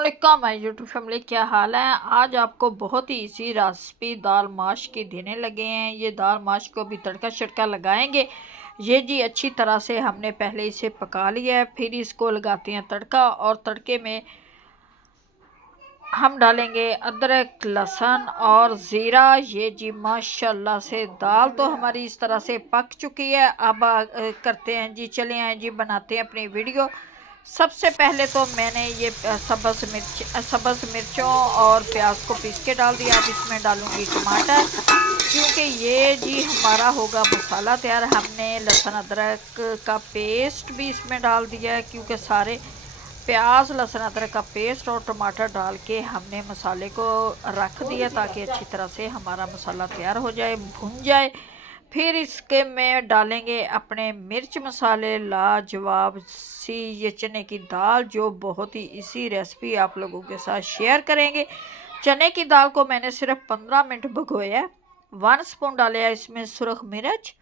वालेकुम my YouTube family, क्या हाल है। आज आपको बहुत ही इजी रेसिपी दाल माश की देने लगे हैं। ये दाल माश को भी तड़का शड़का लगाएंगे। ये जी अच्छी तरह से हमने पहले इसे पका लिया है, फिर इसको लगाते हैं तड़का। और तड़के में हम डालेंगे अदरक, लहसुन और ज़ीरा। ये जी माशाल्लाह से दाल तो हमारी इस तरह से पक चुकी है। अब करते हैं जी, चले आए जी, बनाते हैं अपनी वीडियो। सबसे पहले तो मैंने ये सब्ज़ मिर्चों और प्याज को पीस के डाल दिया। अब इसमें डालूंगी टमाटर, क्योंकि ये जी हमारा होगा मसाला तैयार। हमने लहसुन अदरक का पेस्ट भी इसमें डाल दिया है, क्योंकि सारे प्याज, लहसुन अदरक का पेस्ट और टमाटर डाल के हमने मसाले को रख दिया, ताकि अच्छी तरह से हमारा मसाला तैयार हो जाए, भुन जाए। फिर इसके में डालेंगे अपने मिर्च मसाले, लाजवाब सी ये चने की दाल, जो बहुत ही इसी रेसिपी आप लोगों के साथ शेयर करेंगे। चने की दाल को मैंने सिर्फ 15 मिनट भिगोया। 1 स्पून डाले इसमें सुरख मिर्च,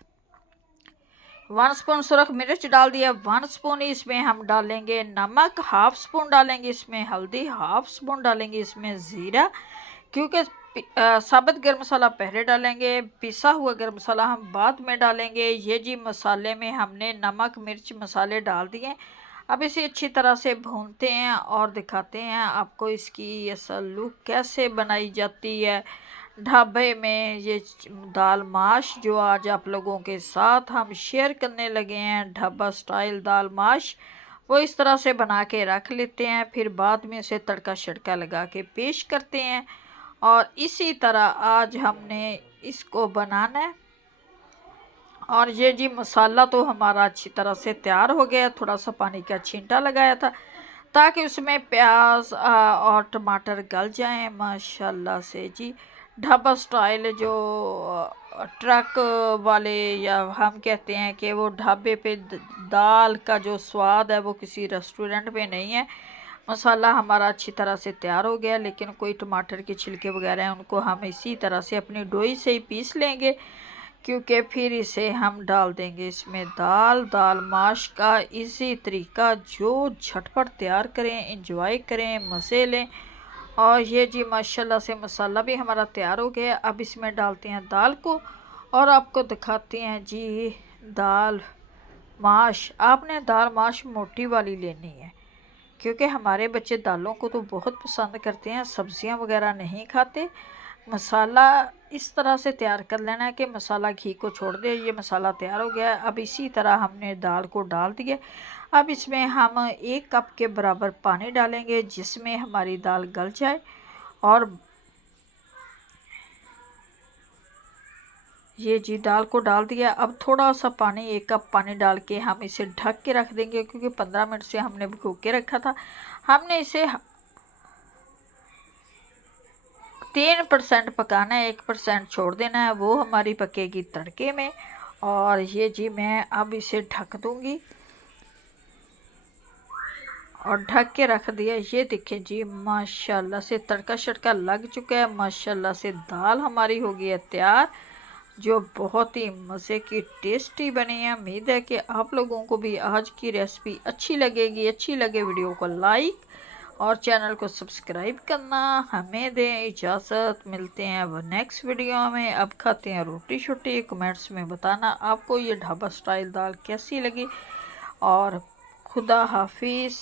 1 स्पून सुरख मिर्च डाल दिया। 1 स्पून इसमें हम डालेंगे नमक, 1/2 स्पून डालेंगे इसमें हल्दी, 1/2 स्पून डालेंगे इसमें ज़ीरा, क्योंकि साबुत गर्म मसाला पहले डालेंगे, पिसा हुआ गर्म मसाला हम बाद में डालेंगे। ये जी मसाले में हमने नमक, मिर्च, मसाले डाल दिए। अब इसे अच्छी तरह से भूनते हैं और दिखाते हैं आपको इसकी असल लुक कैसे बनाई जाती है ढाबे में। ये दाल माश जो आज आप लोगों के साथ हम शेयर करने लगे हैं, ढाबा स्टाइल दाल माश, वो इस तरह से बना के रख लेते हैं, फिर बाद में इसे तड़का शड़का लगा के पेश करते हैं। और इसी तरह आज हमने इसको बनाना है। और ये जी मसाला तो हमारा अच्छी तरह से तैयार हो गया। थोड़ा सा पानी का छींटा लगाया था, ताकि उसमें प्याज और टमाटर गल जाएं। माशाल्लाह से जी ढाबा स्टाइल जो ट्रक वाले, या हम कहते हैं कि वो ढाबे पे दाल का जो स्वाद है वो किसी रेस्टोरेंट पे नहीं है। मसाला हमारा अच्छी तरह से तैयार हो गया, लेकिन कोई टमाटर के छिलके वगैरह हैं उनको हम इसी तरह से अपनी डोई से ही पीस लेंगे, क्योंकि फिर इसे हम डाल देंगे इसमें दाल माश का इसी तरीका, जो झटपट तैयार करें, एंजॉय करें, मज़े लें। और ये जी माशाल्लाह से मसाला भी हमारा तैयार हो गया। अब इसमें डालते हैं दाल को और आपको दिखाते हैं जी दाल माश। आपने दाल माश मोटी वाली लेनी है, क्योंकि हमारे बच्चे दालों को तो बहुत पसंद करते हैं, सब्जियां वगैरह नहीं खाते। मसाला इस तरह से तैयार कर लेना है कि मसाला घी को छोड़ दे। ये मसाला तैयार हो गया। अब इसी तरह हमने दाल को डाल दिया। अब इसमें हम 1 कप के बराबर पानी डालेंगे, जिसमें हमारी दाल गल जाए। और ये जी दाल को डाल दिया। अब थोड़ा सा पानी, 1 कप पानी डाल के हम इसे ढक के रख देंगे, क्योंकि 15 मिनट से हमने भिगो के रखा था। हमने इसे 3% पकाना है, 1% छोड़ देना है, वो हमारी पकेगी तड़के में। और ये जी मैं अब इसे ढक दूंगी और ढक के रख दिया। ये देखिए जी माशाल्लाह से तड़का शड़का लग चुका है। माशाल्लाह से दाल हमारी हो गई है तैयार, जो बहुत ही मज़े की टेस्टी बनी है। उम्मीद है कि आप लोगों को भी आज की रेसिपी अच्छी लगेगी। अच्छी लगे वीडियो को लाइक और चैनल को सब्सक्राइब करना हमें दें इजाज़त। मिलते हैं अब नेक्स्ट वीडियो में। अब खाते हैं रोटी शोटी। कमेंट्स में बताना आपको ये ढाबा स्टाइल दाल कैसी लगी। और खुदा हाफिज़।